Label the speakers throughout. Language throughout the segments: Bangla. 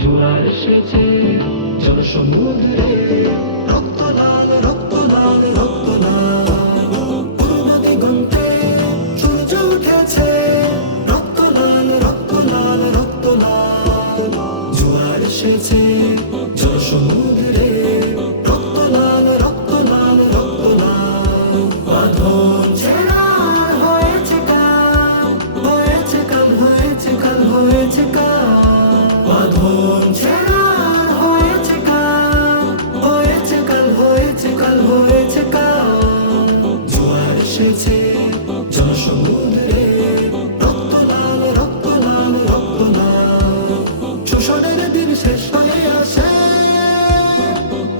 Speaker 1: জোয়ার এসেছে জল সমুদ্রে রক্ত লাল রক্ত লাল রক্ত লাল। উঠেছে। রক্ত লাল রক্ত লাল রক্ত লাল। জোয়ার সমুদ্রে এসেছে জল সমুদ্রে রক্ত লাল রক্ত লাল রক্ত লাল শোষণের দিন শেষ হয়ে আসে।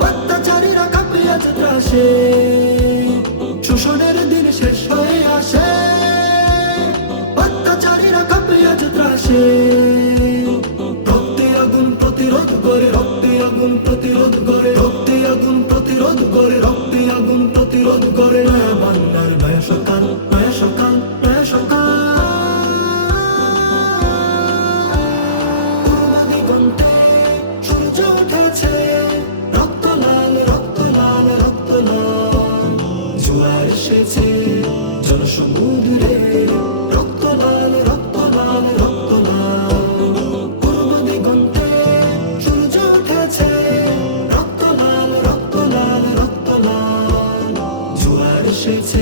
Speaker 1: অত্যাচারীরা কাঁপিয়ে ত্রাসে শোষণের দিন শেষ হয়ে আসে। অত্যাচারীরা কাঁপিয়ে ত্রাসে রক্তে আগুন প্রতিরোধ করে, রক্তে আগুন প্রতিরোধ করে প্রতিরোধ করে না বাংলার নয়া সকাল নয়া সকাল নয়া সকাল। সূর্য উঠেছে রক্ত লাল রক্ত লাল রক্ত লাল জোয়ার জোয়ার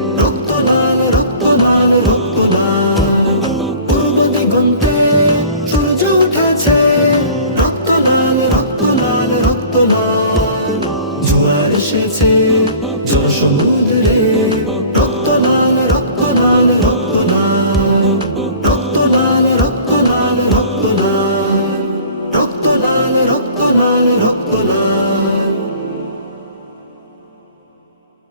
Speaker 1: হয়েছে যশোদরে